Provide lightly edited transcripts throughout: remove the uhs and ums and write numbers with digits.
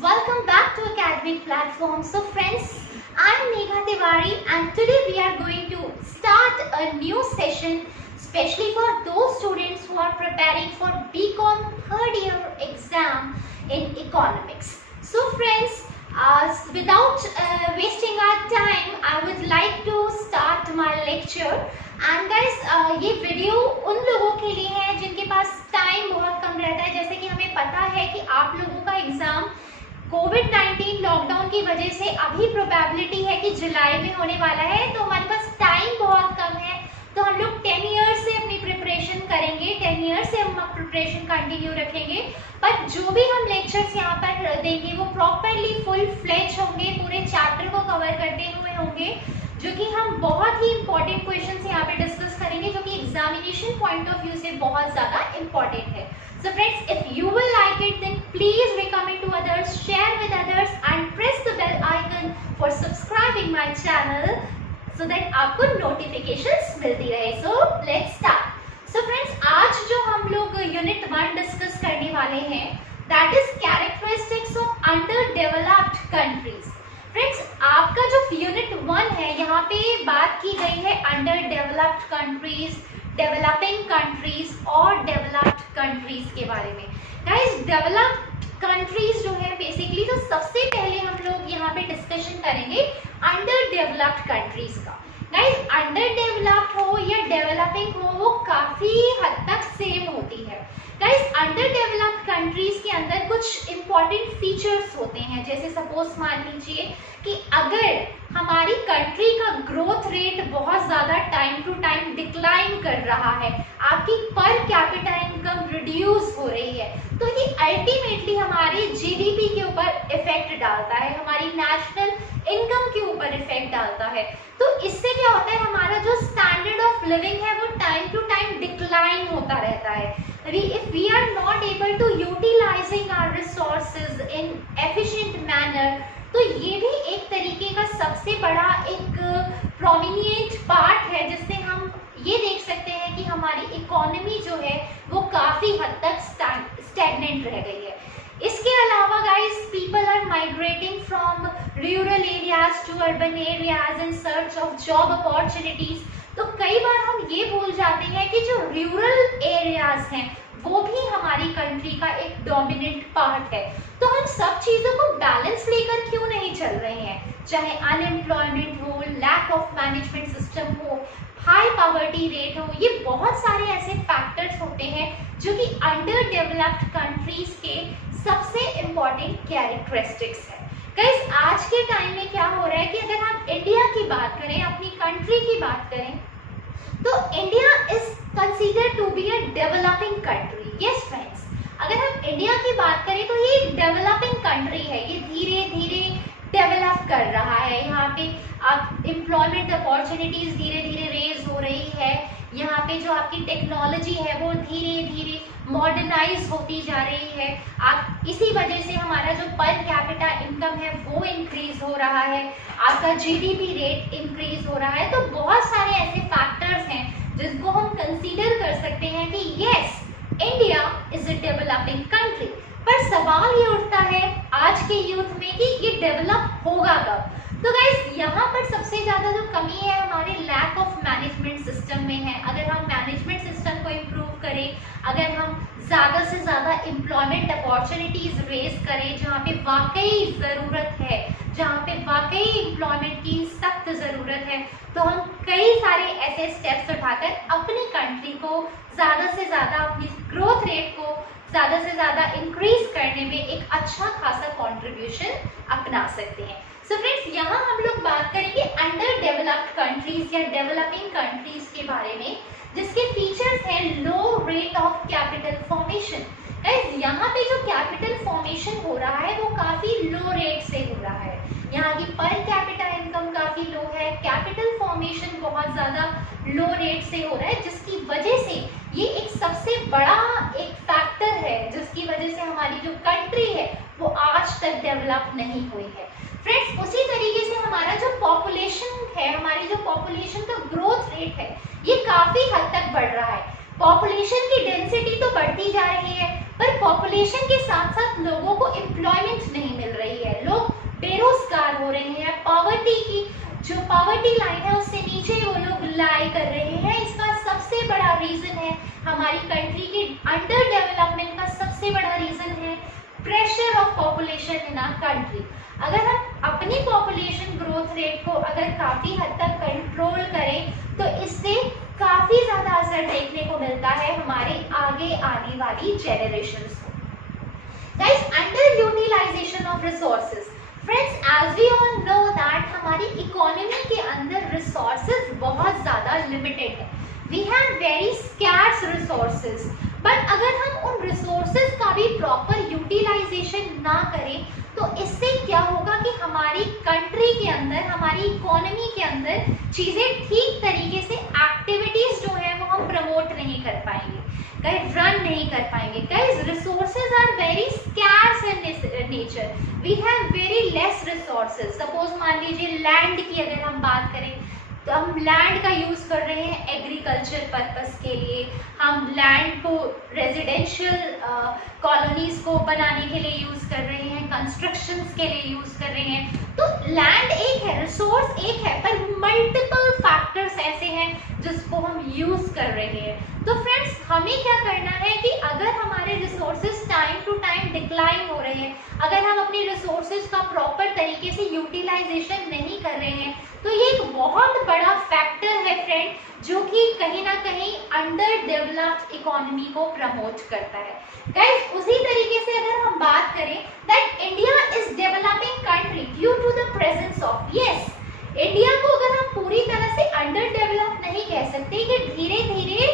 welcome back to Academic Platform. So friends, I'm Megha Tiwari and today we are going to start a new session especially for those students who are preparing for BCom third year exam in economics. So friends, without wasting our time, I would like to start my lecture. And guys, ये video उन लोगों के लिए है जिनके पास time बहुत कम रहता है। जैसे कि हमें पता है कि आप लोगों का एग्जाम कोविड-19 लॉकडाउन की वजह से अभी प्रोबेबिलिटी है कि जुलाई में होने वाला है, तो हमारे पास टाइम बहुत कम है। तो हम लोग 10 ईयर्स से अपनी प्रिपरेशन करेंगे, 10 ईयर्स से हम प्रिपरेशन कंटिन्यू रखेंगे। पर जो भी हम लेक्चर्स यहाँ पर देंगे वो प्रॉपरली फुल फ्लेज होंगे, पूरे चैप्टर को कवर करते हुए होंगे, जो कि हम बहुत ही इंपॉर्टेंट क्वेश्चंस यहाँ पे डिस्कस करेंगे, जो कि एग्जामिनेशन पॉइंट ऑफ व्यू से बहुत ज्यादा इंपॉर्टेंट है। So friends, if you will like it, then please recommend to others, share with others and press the bell icon for subscribing my channel so that आपको notifications मिलती रहे। So let's start. So friends, आज जो हम लोग unit 1 discuss करने वाले हैं, that is characteristics of underdeveloped countries. Friends, आपका जो यूनिट 1 है यहाँ पे बात की गई है under developed countries, developing countries और डेवलप्ड कंट्रीज के बारे में। गाइस, डेवलप्ड कंट्रीज जो है बेसिकली, तो सबसे पहले हम लोग यहाँ पे डिस्कशन करेंगे अंडर डेवलप्ड कंट्रीज का। गाइस, अंडर डेवलप्ड हो या डेवलपिंग हो, वो काफी हद तक सेम होती है। गाइस, अंडर डेवलप्ड कंट्रीज के अंदर कुछ इंपॉर्टेंट फीचर्स होते हैं। जैसे सपोज मान लीजिए कि अगर हमारी कंट्री का ग्रोथ रेट बहुत ज्यादा टाइम टू टाइम डिक्लाइन कर रहा है, आपकी पर कैपिटा इनकम रिड्यूस हो रही है, तो ये अल्टीमेटली हमारे जीडीपी के ऊपर इफेक्ट डालता है, हमारी नेशनल इनकम के ऊपर इफेक्ट डालता है। तो इससे क्या होता है, हमारा जो स्टैंडर्ड ऑफ लिविंग है वो टाइम टू टाइम डिक्लाइन होता रहता है। If we are not able to utilizing our resources in efficient manner, तो ये भी एक तरीके का सबसे बड़ा एक प्रोमिनेंट पार्ट है, जिससे हम ये देख सकते हैं कि हमारी इकोनॉमी जो है वो काफी हद तक स्टैग्नेंट रह गई है। इसके अलावा guys, people are migrating from rural areas to urban areas in search of job opportunities. तो कई बार हम ये भूल जाते हैं कि जो रूरल एरियाज हैं वो भी हमारी कंट्री का एक डोमिनेंट पार्ट है। तो हम सब चीजों को बैलेंस लेकर क्यों नहीं चल रहे हैं, चाहे अनएम्प्लॉयमेंट हो, लैक ऑफ मैनेजमेंट सिस्टम हो, हाई पॉवर्टी रेट हो, ये बहुत सारे ऐसे फैक्टर्स होते हैं जो कि अंडर डेवलप्ड कंट्रीज के सबसे इम्पोर्टेंट कैरेक्टरिस्टिक्स है। गाइस, आज के टाइम में क्या हो रहा है कि अगर हम इंडिया की बात करें, अपनी कंट्री की बात करें, तो India is considered to be a developing country. Yes friends, अगर हम इंडिया की बात करें तो ये डेवलपिंग कंट्री है, ये धीरे धीरे डेवलप कर रहा है। यहाँ पे आप एम्प्लॉयमेंट अपॉर्चुनिटीज धीरे धीरे रेज हो रही है, यहाँ पे जो आपकी टेक्नोलॉजी है वो धीरे धीरे मॉडर्नाइज होती जा रही है। आप इसी वजह से हमारा जो पर कैपिटा इनकम है वो इंक्रीज हो रहा है, आपका जीडीपी रेट इंक्रीज हो रहा है। तो बहुत सारे ऐसे फैक्टर्स हैं जिसको हम कंसीडर कर सकते हैं कि yes, India is a developing country. पर सवाल ये उठता है आज के यूथ में कि ये डेवलप होगा कब। तो गाइस, यहाँ पर सबसे ज्यादा जो कमी है हमारे लैक ऑफ मैनेजमेंट सिस्टम में है। अगर हम मैनेजमेंट सिस्टम को इम्प्रूव करें, अगर हम ज्यादा से ज्यादा एम्प्लॉयमेंट अपॉर्चुनिटीज रेज करें जहाँ पे वाकई जरूरत है, जहाँ पे वाकई एम्प्लॉयमेंट की सख्त जरूरत है, तो हम कई सारे ऐसे स्टेप्स उठाकर अपनी कंट्री को ज्यादा से ज्यादा, अपनी ग्रोथ रेट को ज्यादा से ज्यादा इंक्रीज करने में एक अच्छा खासा कंट्रीब्यूशन अपना सकते हैं। सो फ्रेंड्स, यहाँ हम लोग बात करेंगे अंडर डेवलप्ड कंट्रीज या डेवलपिंग कंट्रीज के बारे में, जिसके फीचर्स हैं low rate of capital formation. Guys, यहाँ पे जो कैपिटल फॉर्मेशन हो रहा है वो काफी लो रेट से हो रहा है। यहाँ की पर कैपिटा इनकम काफी लो है, कैपिटल फॉर्मेशन बहुत ज्यादा लो रेट से हो रहा है, जिसकी वजह से ये एक सबसे बड़ा एक फैक्टर है जिसकी वजह से हमारी जो कंट्री है वो आज तक डेवलप नहीं हुई है। फ्रेंड्स, उसी तरीके से हमारा जो पॉपुलेशन है, हमारी जो पॉपुलेशन का ग्रोथ रेट है, ये काफी हद तक बढ़ रहा है। पॉपुलेशन की डेंसिटी तो बढ़ती जा रही है, पर पॉपुलेशन के साथ साथ लोगों को एम्प्लॉयमेंट नहीं मिल पॉवर्टी लाइन है उससे नीचे वो लोग लाई कर रहे हैं। इसका सबसे बड़ा रीजन है हमारी कंट्री के अंडर डेवलपमेंट का सबसे बड़ा रीजन है pressure of population in our country. अगर हम अपनी पॉपुलेशन ग्रोथ रेट को अगर काफी हद तक कंट्रोल करें तो इससे काफी ज्यादा असर देखने को मिलता है हमारे आगे आने वाली जनरेशंस को। Guys, under utilisation of resources. Friends, as we all know that हमारी इकोनॉमी के अंदर रिसोर्सेज बहुत ज्यादा लिमिटेड है। We have very scarce resources, but अगर हम उन रिसोर्सेज का भी प्रॉपर यूटिलाइजेशन ना करें तो इससे क्या होगा कि हमारी कंट्री के अंदर, हमारी इकोनॉमी के अंदर चीजें ठीक तरीके से एक्टिविटीज जो है वो हम प्रमोट नहीं कर पाएंगे, कहीं रन नहीं कर पाएंगे। Guys, resources are very scarce in nature. We have very less resources. Suppose मान लीजिए लैंड की अगर हम बात करें तो हम लैंड का यूज कर रहे हैं एग्रीकल्चर पर्पस के लिए, हम लैंड को रेजिडेंशियल कॉलोनीज को बनाने के लिए यूज कर रहे हैं, कंस्ट्रक्शंस के लिए यूज कर रहे हैं। तो लैंड एक है, रिसोर्स एक है, पर मल्टीपल फैक्टर्स ऐसे हैं जिसको हम यूज कर रहे हैं। तो फ्रेंड्स, हमें क्या करना है कि अगर हमारे resources time to time decline हो रहे हैं, अगर हम अपने रिसोर्सेज का प्रॉपर तरीके से यूटिलाइजेशन नहीं कर रहे हैं, तो ये एक बहुत बड़ा फैक्टर है फ्रेंड, जो कि कहीं ना कहीं अंडर डेवलप्ड इकोनॉमी को प्रमोट करता है। गाइस, उसी तरीके से अगर हम बात करें that India is developing country due to the presence of, yes, India को अगर हम पूरी तरह से अंडर डेवलप नहीं कह सकते, ये धीरे धीरे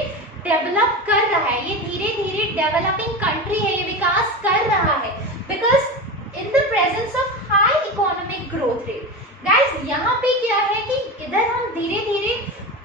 डेवलप कर रहा है, ये धीरे धीरे डेवलपिंग कंट्री है, ये विकास कर रहा है, because in the presence of high economic growth rate. Guys, यहाँ पे क्या है कि इधर हम धीरे धीरे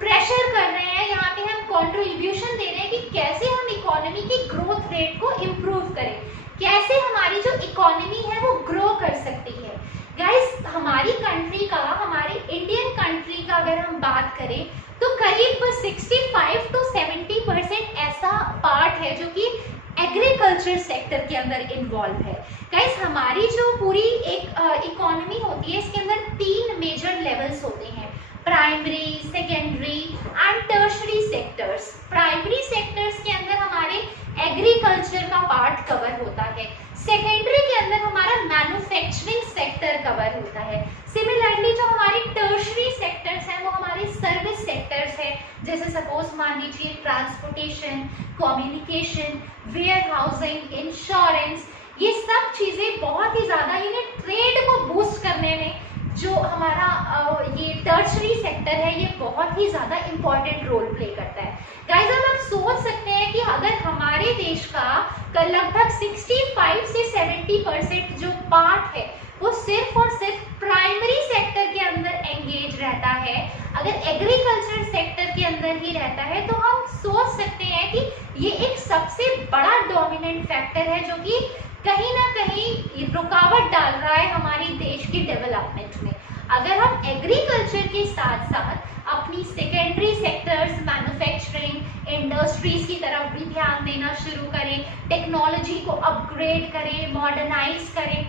प्रेशर कर रहे हैं, यहाँ पे हम कंट्रीब्यूशन दे रहे हैं कि कैसे हम इकोनॉमी की ग्रोथ रेट को इम्प्रूव करें, कैसे हमारी जो इकोनॉमी है वो ग्रो कर सकती है। गाइस, हमारी कंट्री का, हमारी इंडियन कंट्री का अगर हम बात करें तो करीब 65 to 70% ऐसा पार्ट है जो कि एग्रीकल्चर सेक्टर के अंदर इन्वॉल्व है। गाइस, हमारी जो पूरी एक इकोनॉमी होती है, इसके अंदर 3 मेजर लेवल्स होते हैं, primary, secondary and tertiary sectors. Primary sectors के अंदर हमारे एग्रीकल्चर का पार्ट कवर होता है, सेकेंडरी के अंदर हमारा मैन्युफैक्चरिंग सेक्टर कवर होता है। सिमिलरली जो हमारे टर्शरी सेक्टर्स हैं वो हमारे सर्विस सेक्टर्स हैं, जैसे सपोज मान लीजिए transportation, communication, warehousing, insurance, ये सब चीजें बहुत ही ज्यादा ट्रेड को बूस्ट करने में जो हमारा ये टर्शरी सेक्टर है ये बहुत ही ज्यादा इंपॉर्टेंट रोल प्ले करता है। गाइस, अब आप सोच सकते हैं कि अगर हमारे देश का लगभग 65 से 70% जो पार्ट है वो सिर्फ और सिर्फ प्राइमरी सेक्टर के अंदर एंगेज रहता है, अगर एग्रीकल्चर सेक्टर के अंदर ही रहता है, तो हम सोच सकते हैं कि ये एक सबसे बड़ा डोमिनेंट फैक्टर है जो कि कहीं ना कहीं रुकावट डाल रहा है हमारी देश की डेवलपमेंट में। अगर हम एग्रीकल्चर के साथ साथ अपनी सेकेंडरी सेक्टर्स, मैन्युफैक्चरिंग, इंडस्ट्रीज की तरफ भी ध्यान देना शुरू करें, टेक्नोलॉजी को अपग्रेड करें, मॉडर्नाइज करें,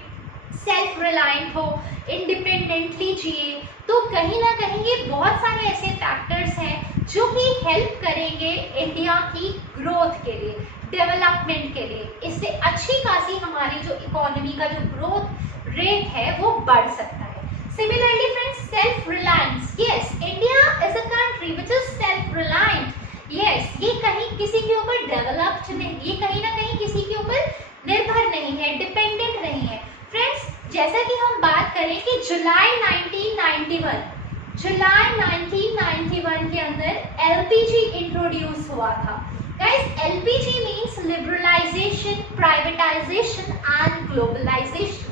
सेल्फ रिलायंट हो, इंडिपेंडेंटली जिए, तो कहीं ना कहीं ये बहुत सारे ऐसे फैक्टर्स हैं जो कि हेल्प करेंगे इंडिया की ग्रोथ के लिए, डेवलपमेंट के लिए। इससे अच्छी खासी हमारी जो इकोनॉमी का जो ग्रोथ रेट है वो बढ़ सकता है। Similarly friends, self reliance, yes, India is a country which is self reliant, yes, ये कहीं किसी के ऊपर डेवलप्ड नहीं, ये कहीं ना कहीं किसी के ऊपर निर्भर नहीं है, डिपेंडेंट नहीं है। फ्रेंड्स, जैसा कि हम बात करें कि जुलाई 1991 के अंदर एलपीजी इंट्रोड्यूस हुआ था। Guys, LPG means liberalisation, privatisation and globalisation.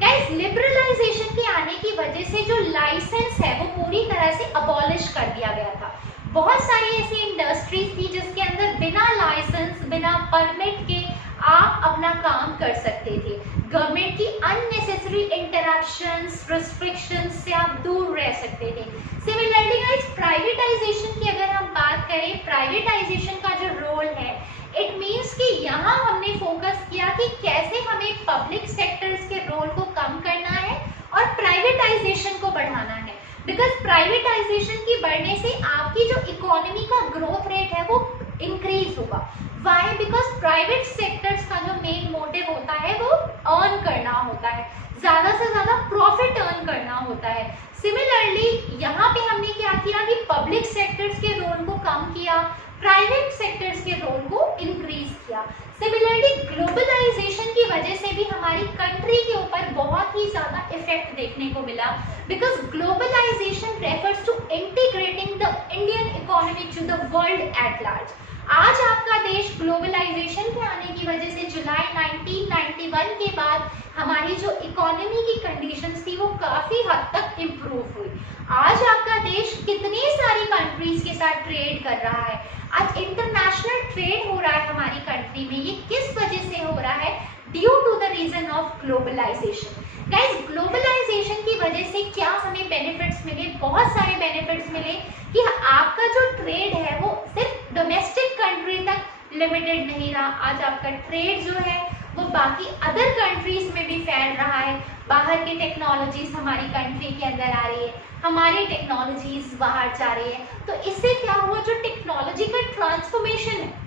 Guys, liberalisation के आने की वजह से जो लाइसेंस है वो पूरी तरह से अबॉलिश कर दिया गया था। बहुत सारी ऐसी इंडस्ट्रीज थी जिसके अंदर बिना लाइसेंस, बिना परमिट के आप अपना काम कर सकते थे। गवर्नमेंट की अननेसेसरी इंटरप्शंस, रिस्ट्रिक्शंस से आप दूर रह सकते थे। सिमिलरली गाइस, प्राइवेटाइजेशन की अगर हम बात करें, प्राइवेटाइजेशन का जो रोल है, इट मीन्स कि यहाँ हमने फोकस किया कि कैसे हमें पब्लिक सेक्टर्स के रोल को कम करना है और प्राइवेटाइजेशन को बढ़ाना है। बिकॉज प्राइवेटाइजेशन की बढ़ने से आपकी जो इकोनॉमी का ग्रोथ रेट है वो इंक्रीज होगा। वाई? बिकॉज प्राइवेट सेक्टर्स का जो मेन मोटिव होता है वो अर्न करना होता है, ज्यादा से ज्यादा प्रॉफिट अर्न करना होता है। सिमिलरली यहाँ पे हमने क्या किया कि पब्लिक सेक्टर्स के रोल को कम किया, प्राइवेट सेक्टर्स के रोल को इंक्रीज किया। सिमिलरली ग्लोबलाइजेशन की वजह से भी हमारी कंट्री के ऊपर बहुत ही ज्यादा इफेक्ट देखने को मिला, because globalisation refers to integrating the Indian economy to the world at large. आज आपका देश ग्लोबलाइजेशन के आने की वजह से जुलाई 1991 के बाद हमारी जो इकोनॉमी की कंडीशंस थी वो काफी हद तक इम्प्रूव हुई। आज आपका देश कितनी सारी कंट्रीज के साथ ट्रेड कर रहा है, आज इंटरनेशनल ट्रेड हो रहा है हमारी कंट्री में। ये किस वजह से हो रहा है? Due to the reason of globalisation. Guys, globalisation की वजह से क्या हमें बेनिफिट्स मिले? बहुत सारे बेनिफिट्स मिले कि आपका जो ट्रेड है वो सिर्फ डोमेस्टिक कंट्री तक लिमिटेड नहीं रहा। आज आपका ट्रेड जो है वो बाकी अदर कंट्रीज में भी फैल रहा है। बाहर की टेक्नोलॉजीज हमारी कंट्री के अंदर आ रही है, हमारी टेक्नोलॉजीज बाहर जा रही है। तो इससे क्या हुआ, जो टेक्नोलॉजी का ट्रांसफॉर्मेशन है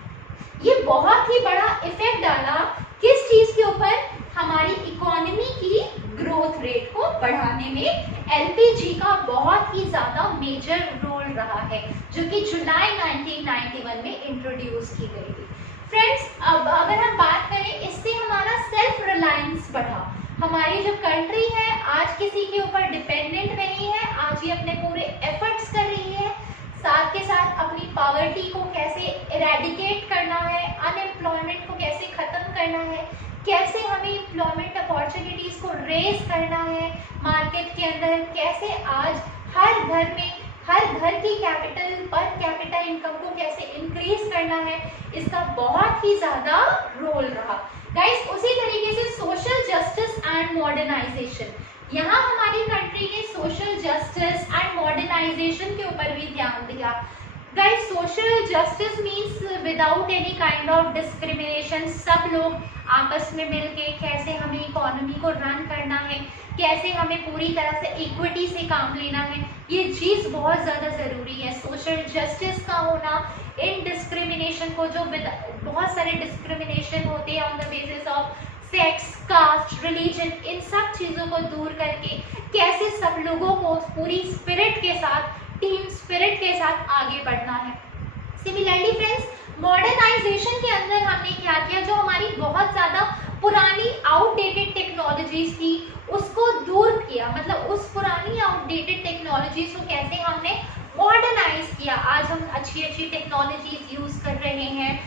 ये बहुत ही बड़ा इफेक्ट डाला किस चीज के ऊपर? हमारी इकोनॉमी की ग्रोथ रेट को बढ़ाने में एलपीजी का बहुत ही ज्यादा मेजर रोल रहा है, जो कि जुलाई 1991 में इंट्रोड्यूस की गई थी। फ्रेंड्स, अब अगर हम बात करें, इससे हमारा सेल्फ रिलायंस बढ़ा। हमारी जो कंट्री है आज किसी के ऊपर डिपेंडेंट नहीं है, आज ये अपने पूरे एफर्ट्स कर रही है। साथ के साथ अपनी पॉवर्टी को कैसे इरेडिकेट करना है, अनएम्प्लॉयमेंट को कैसे खत्म करना है, कैसे हमें एम्प्लॉयमेंट अपॉर्चुनिटीज को रेज करना है मार्केट के अंदर, कैसे आज हर घर में हर घर की कैपिटल पर कैपिटा इनकम को कैसे इंक्रीज करना है, इसका बहुत ही ज्यादा रोल रहा। गाइस, उसी तरीके से सोशल जस्टिस एंड मॉडर्नाइजेशन, यहाँ हमारी कंट्री ने सोशल जस्टिस एंड मॉडर्नाइजेशन के ऊपर भी ध्यान दिया। Guys, social justice means without any kind of discrimination, सब लोग आपस में मिलके कैसे हमें इकोनॉमी को रन करना है, कैसे हमें पूरी तरह से इक्विटी से काम लेना है, ये चीज बहुत ज्यादा जरूरी है। सोशल जस्टिस का होना, इन डिस्क्रिमिनेशन को, जो बहुत सारे डिस्क्रिमिनेशन होते हैं on the basis of sex, caste, religion, इन सब चीजों को दूर करके कैसे सब लोगों को पूरी स्पिरिट के साथ, टीम स्पिरिट के साथ आगे बढ़ना है। सिमिलरली फ्रेंड्स, मॉडर्नाइजेशन के अंदर हमने क्या किया, जो हमारी बहुत ज्यादा पुरानी आउटडेटेड टेक्नोलॉजीज थी उसको दूर किया। मतलब उस पुरानी आउटडेटेड टेक्नोलॉजीज को कैसे हमने मॉडर्नाइज किया। आज हम अच्छी अच्छी टेक्नोलॉजीज यूज कर रहे हैं।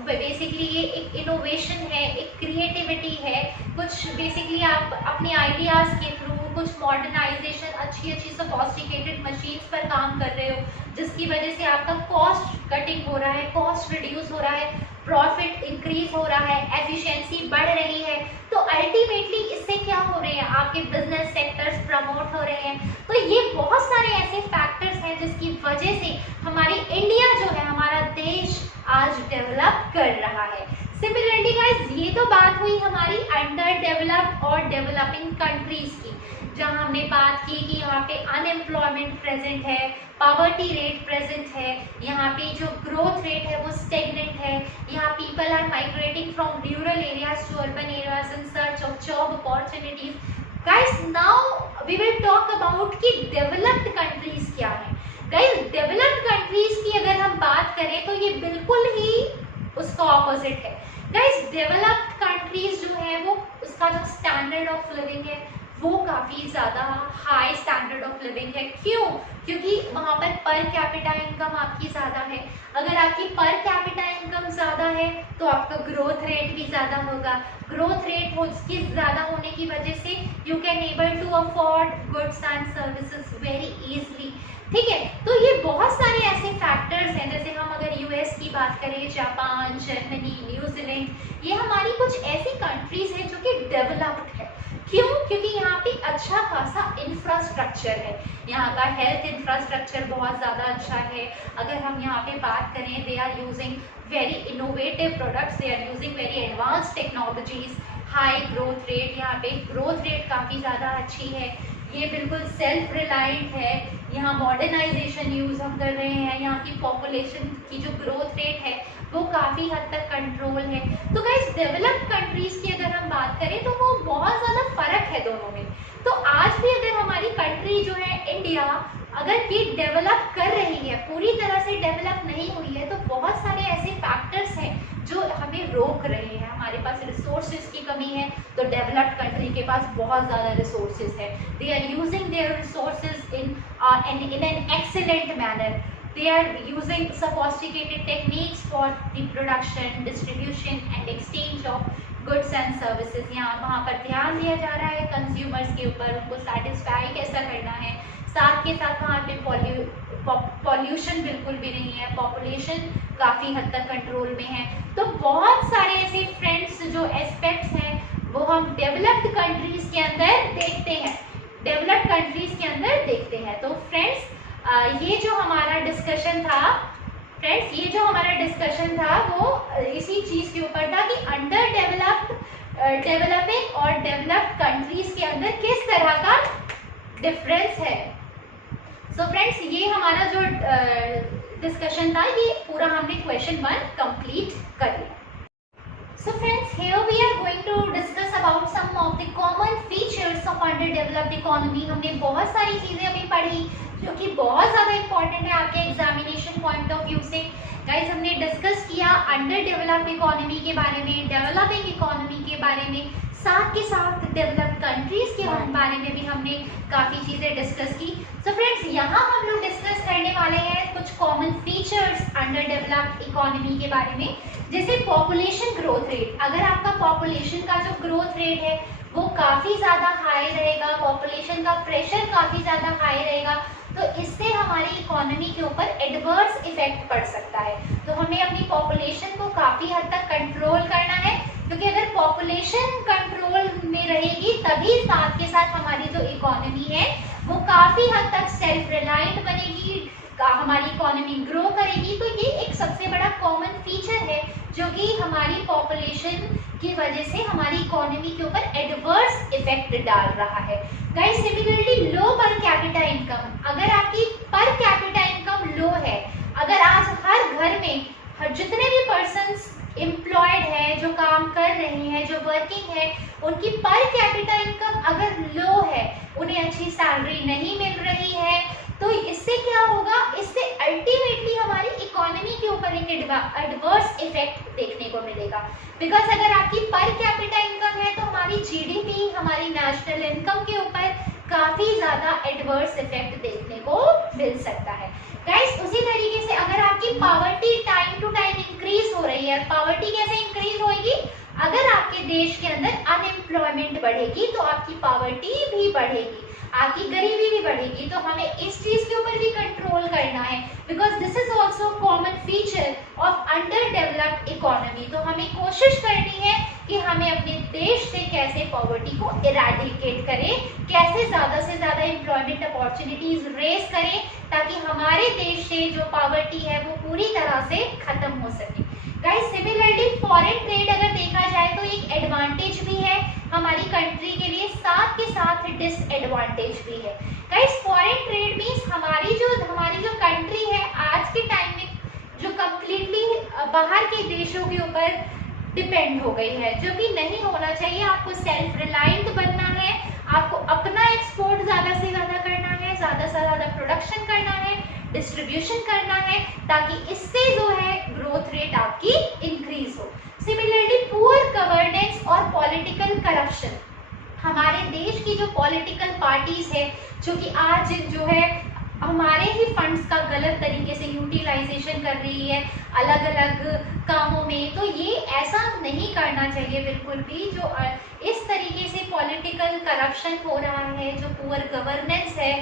बेसिकली ये एक इनोवेशन है, एक क्रिएटिविटी है। कुछ बेसिकली आप अपने आइडियाज के थ्रू कुछ मॉडर्नाइजेशन, अच्छी अच्छी सोफिस्टिकेटेड मशीन्स पर काम कर रहे हो, जिसकी वजह से आपका कॉस्ट कटिंग हो रहा है, कॉस्ट रिड्यूस हो रहा है, प्रॉफिट इंक्रीज हो रहा है, एफिशिएंसी बढ़ रही है। तो अल्टीमेटली इससे क्या हो रहे हैं, आपके बिजनेस सेक्टर्स प्रमोट हो रहे हैं। तो ये बहुत सारे ऐसे फैक्टर्स हैं जिसकी वजह से हमारी इंडिया जो है, हमारा देश आज डेवलप कर रहा है। सिमिलरली गाइस, ये तो बात हुई हमारी अंडर डेवलप्ड और डेवलपिंग कंट्रीज की, जहां हमने बात की कि यहाँ पे अनएम्प्लॉयमेंट प्रेजेंट है, पॉवर्टी रेट प्रेजेंट है, यहाँ पे जो ग्रोथ रेट है वो स्टेगनेंट है, यहाँ people are migrating from rural areas to urban areas in search of job opportunities. Guys, now we will talk about कि डेवलप्ड कंट्रीज क्या है। गाइस, डेवलप्ड कंट्रीज की अगर हम बात करें तो ये बिल्कुल ही उसका ऑपोजिट है। गाइस, डेवलप्ड कंट्रीज जो है वो उसका जो स्टैंडर्ड ऑफ लिविंग है वो काफी ज्यादा हाई स्टैंडर्ड ऑफ लिविंग है। क्यों? क्योंकि वहां पर कैपिटा इनकम आपकी ज्यादा है। अगर आपकी पर कैपिटा इनकम ज्यादा है तो आपका ग्रोथ रेट भी ज्यादा होगा। ग्रोथ रेट उसकी ज्यादा होने की वजह से you can able to afford goods and services very easily. ठीक है, तो ये बहुत सारे ऐसे फैक्टर्स हैं। जैसे हम अगर यूएस की बात करें, जापान, जर्मनी, न्यूजीलैंड, ये हमारी कुछ ऐसी कंट्रीज हैं जो कि डेवलप्ड है। क्यों? क्योंकि यहाँ पे अच्छा खासा इंफ्रास्ट्रक्चर है। यहाँ का हेल्थ इंफ्रास्ट्रक्चर बहुत ज़्यादा अच्छा है। अगर हम यहाँ पे बात करें, they are using very innovative products, they are using very advance technologies, high growth rate, यहाँ पे ग्रोथ रेट काफ़ी ज़्यादा अच्छी है। ये बिल्कुल सेल्फ रिलायंट है, यहाँ मॉडर्नाइजेशन यूज हम कर रहे हैं, यहाँ की पॉपुलेशन की जो ग्रोथ रेट है वो काफ़ी हद तक कंट्रोल है। तो गाइस डेवलप्ड कंट्रीज की अगर हम बात करें तो वो बहुत ज़्यादा फर्क है दोनों में। तो आज भी अगर हमारी कंट्री जो है इंडिया अगर ये डेवलप कर रही है, पूरी तरह से डेवलप नहीं हुई है, तो बहुत सारे ऐसे फैक्टर्स हैं जो हमें रोक रहे हैं। हमारे पास रिसोर्सेज की कमी है, तो डेवलप्ड कंट्री के पास बहुत ज़्यादा रिसोर्सेज है। They are using their resources in an excellent manner. They are using sophisticated techniques for the production, distribution and exchange of goods and services. यहाँ वहाँ पर ध्यान दिया जा रहा है कंज्यूमर्स के ऊपर, उनको सेटिस्फाई कैसा करना है। साथ के साथ वहाँ पे पॉल्यूशन बिल्कुल भी नहीं है, पॉपुलेशन काफ़ी हद तक कंट्रोल में है। तो बहुत सारे ऐसे फ्रेंड्स जो एस्पेक्ट्स हैं वो हम डेवलप्ड कंट्रीज के अंदर देखते हैं, डेवलप्ड कंट्रीज के अंदर देखते हैं। तो फ्रेंड्स ये जो हमारा डिस्कशन था वो इसी चीज़ के ऊपर था कि अंडर डेवलपिंग और डेवलप्ड कंट्रीज के अंदर किस तरह का डिफरेंस है। सो फ्रेंड्स ये हमारा जो डिस्कशन था ये पूरा हमने क्वेश्चन 1 कंप्लीट कर लिया। So friends, here we are going to discuss about some of the common features of underdeveloped economy. हमने बहुत सारी चीज़ें अभी पढ़ी जो कि बहुत ज़्यादा इम्पॉर्टेंट है आपके एग्जामिनेशन पॉइंट ऑफ व्यू से। गाइज हमने डिस्कस किया अंडर डेवलप्ड इकोनॉमी के बारे में, डेवलपिंग इकोनॉमी के बारे में, साथ के साथ डेवलप्ड कंट्रीज के बारे में भी हमने काफ़ी चीज़ें डिस्कस की। सो फ्रेंड्स यहाँ हम लोग डिस्कस करने वाले हैं कुछ common features under developed economy के बारे में, जैसे पॉपुलेशन ग्रोथ रेट। अगर आपका पॉपुलेशन का जो ग्रोथ रेट है वो काफ़ी ज़्यादा हाई रहेगा, पॉपुलेशन का प्रेशर काफ़ी ज़्यादा हाई रहेगा, तो इससे हमारी इकोनॉमी के ऊपर एडवर्स इफेक्ट पड़ सकता है। तो हमें अपनी पॉपुलेशन को काफ़ी हद तक कंट्रोल करना है, क्योंकि अगर पॉपुलेशन कंट्रोल में रहेगी तभी साथ के साथ हमारी जो इकोनॉमी है वो काफ़ी हद तक सेल्फ रिलायंट बनेगी, हमारी इकोनॉमी ग्रो करेगी। तो ये एक सबसे बड़ा कॉमन फीचर है जो कि हमारी पॉपुलेशन की वजह से हमारी इकोनॉमी के ऊपर एडवर्स इफेक्ट डाल रहा है। गाइस सिमिलरली लो पर कैपिटा इनकम, अगर आपकी पर कैपिटा इनकम लो है, अगर आज हर घर में जितने भी पर्सन्स एम्प्लॉयड है, जो काम कर रहे हैं, जो वर्किंग है, उनकी पर कैपिटा इनकम अगर लो है, उन्हें अच्छी सैलरी नहीं मिल रही है, तो इससे क्या होगा, इससे अल्टीमेटली हमारी इकोनॉमी के ऊपर एक एडवर्स इफेक्ट देखने को मिलेगा। बिकॉज अगर आपकी पर कैपिटा इनकम है तो हमारी जीडीपी, हमारी नेशनल इनकम के ऊपर काफ़ी ज़्यादा एडवर्स इफेक्ट देखने को मिल सकता है। गाइस उसी तरीके से अगर आपकी poverty time to time increase हो रही है, पॉवर्टी कैसे इंक्रीज होगी, अगर आपके देश के अंदर अनएम्प्लॉयमेंट बढ़ेगी तो आपकी पॉवर्टी भी बढ़ेगी, आपकी गरीबी भी बढ़ेगी। तो हमें इस चीज के ऊपर भी कंट्रोल करना है, because this is also common feature of under developed economy. तो हमें कोशिश करनी है कि हमें अपने देश से कैसे पॉवर्टी को इरेडिकेट करें, कैसे ज़्यादा से ज़्यादा एम्प्लॉयमेंट अपॉर्चुनिटीज रेज करें, ताकि हमारे देश से जो पॉवर्टी है वो पूरी तरह से खत्म हो सके। गाइस सिमिलरली फॉरेन ट्रेड अगर देखा जाए तो एक एडवांटेज भी है हमारी कंट्री के लिए, साथ के साथ डिसएडवांटेज भी है। गाइस फॉरेन ट्रेड मींस हमारी जो कंट्री है आज के टाइम में जो कम्प्लीटली बाहर के देशों के ऊपर डिपेंड हो गई है, जो कि नहीं होना चाहिए। आपको सेल्फ रिलायंट बनना है, आपको अपना एक्सपोर्ट ज़्यादा से ज़्यादा करना है, ज़्यादा से ज़्यादा प्रोडक्शन करना है, डिस्ट्रीब्यूशन करना है, ताकि इससे जो है ग्रोथ रेट आपकी इंक्रीज हो। सिमिलरली पुअर गवर्नेंस और पॉलिटिकल करप्शन, हमारे देश की जो पॉलिटिकल पार्टीज है जो कि आज जो है हमारे ही फंड्स का गलत तरीके से यूटिलाइजेशन कर रही है अलग अलग कामों में, तो ये ऐसा नहीं करना चाहिए बिल्कुल भी। जो इस तरीके से पॉलिटिकल करप्शन हो रहा है, जो पुअर गवर्नेंस है,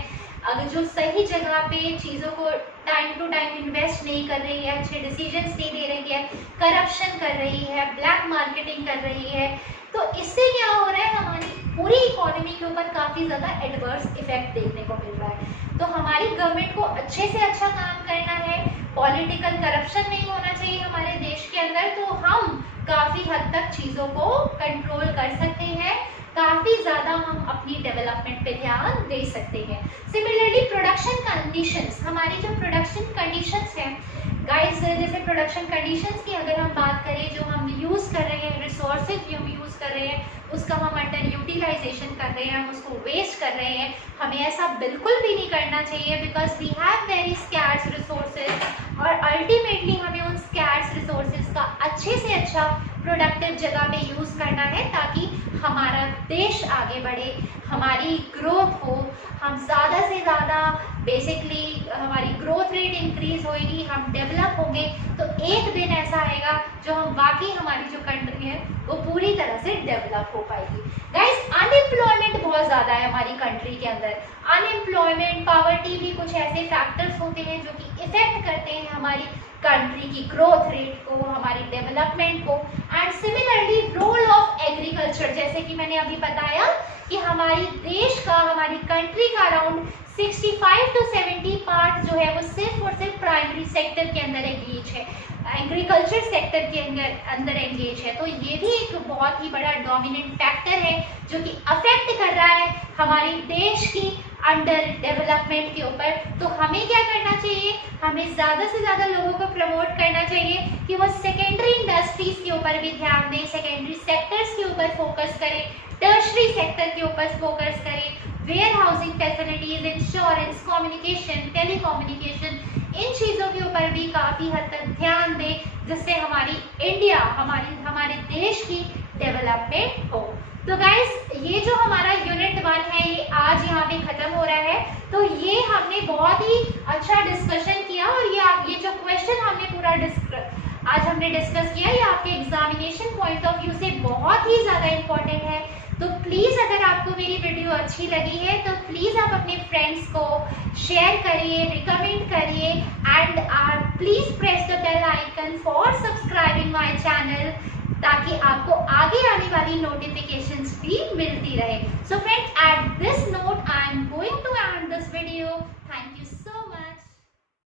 अगर जो सही जगह पे चीज़ों को टाइम टू टाइम इन्वेस्ट नहीं कर रही है, अच्छे डिसीजंस नहीं दे रही है, करप्शन कर रही है, ब्लैक मार्केटिंग कर रही है, तो इससे क्या हो रहा है, हमारी पूरी इकोनॉमी के ऊपर काफ़ी ज़्यादा एडवर्स इफेक्ट देखने को मिल रहा है। तो हमारी गवर्नमेंट को अच्छे से अच्छा काम करना है, पॉलिटिकल करप्शन नहीं होना चाहिए हमारे देश के अंदर, तो हम काफ़ी हद तक चीज़ों को कंट्रोल कर सकते हैं, काफ़ी ज़्यादा हम अपनी डेवलपमेंट पे ध्यान दे सकते हैं। सिमिलरली प्रोडक्शन कंडीशंस, हमारी जो प्रोडक्शन कंडीशंस हैं गाइस, जैसे प्रोडक्शन कंडीशंस की अगर हम बात करें, जो हम यूज़ कर रहे हैं, रिसोर्सेज जो हम यूज़ कर रहे हैं, उसका हम अंडर यूटिलाइजेशन कर रहे हैं, हम उसको वेस्ट कर रहे हैं। हमें ऐसा बिल्कुल भी नहीं करना चाहिए, because we have very scarce resources, और अल्टीमेटली हमें उन स्कैर्स रिसोर्सेज का अच्छे से अच्छा प्रोडक्टिव जगह पे यूज़ करना है, ताकि हमारा देश आगे बढ़े, हमारी ग्रोथ हो, हम ज़्यादा से ज़्यादा बेसिकली हमारी ग्रोथ रेट इंक्रीज होएगी, हम डेवलप होंगे, तो एक दिन ऐसा आएगा जो हम वाकई हमारी जो कंट्री है वो पूरी तरह से डेवलप हो पाएगी। गाइस, अनएम्प्लॉयमेंट बहुत ज़्यादा है हमारी कंट्री के अंदर। अनएम्प्लॉयमेंट, पॉवर्टी भी कुछ ऐसे फैक्टर्स होते हैं जो कि इफेक्ट करते हैं हमारी कंट्री की ग्रोथ रेट को, हमारी डेवलपमेंट को। And similarly role of agriculture, जैसे कि मैंने अभी बताया कि हमारी देश का, हमारी कंट्री का अराउंड 65 to 70 पार्ट जो है वो सिर्फ और सिर्फ प्राइमरी सेक्टर के अंदर एंगेज है, एग्रीकल्चर सेक्टर के अंदर एंगेज है। तो ये भी एक बहुत ही बड़ा डोमिनेंट फैक्टर है जो कि अफेक्ट कर रहा है हमारे देश की अंडर डेवलपमेंट के ऊपर। तो हमें क्या करना चाहिए, हमें ज़्यादा से ज़्यादा लोगों को प्रमोट करना चाहिए कि वो सेकेंडरी इंडस्ट्रीज के ऊपर भी ध्यान दें, सेकेंडरी सेक्टर्स के ऊपर फोकस करें, टर्शरी सेक्टर के ऊपर फोकस करें, warehousing facilities, insurance, communication, telecommunication, इन चीज़ों के ऊपर भी काफ़ी हद तक ध्यान दें, जिससे हमारी इंडिया, हमारे देश की डेवलपमेंट हो। तो गाइस, ये जो हमारा यूनिट 1 है ये आज यहाँ पे खत्म हो रहा है। तो ये हमने बहुत ही अच्छा डिस्कशन किया, और ये जो क्वेश्चन हमने पूरा आज हमने डिस्कस किया, ये आपके एग्जामिनेशन पॉइंट ऑफ व्यू से बहुत ही ज़्यादा इम्पोर्टेंट है। तो प्लीज़ अगर आपको मेरी वीडियो अच्छी लगी है तो प्लीज़ आप अपने फ्रेंड्स को शेयर करिए, रिकमेंड करिए, and please press the bell icon for subscribing my channel, ताकि आपको आगे आने वाली नोटिफिकेशंस भी मिलती रहे। So friends, at this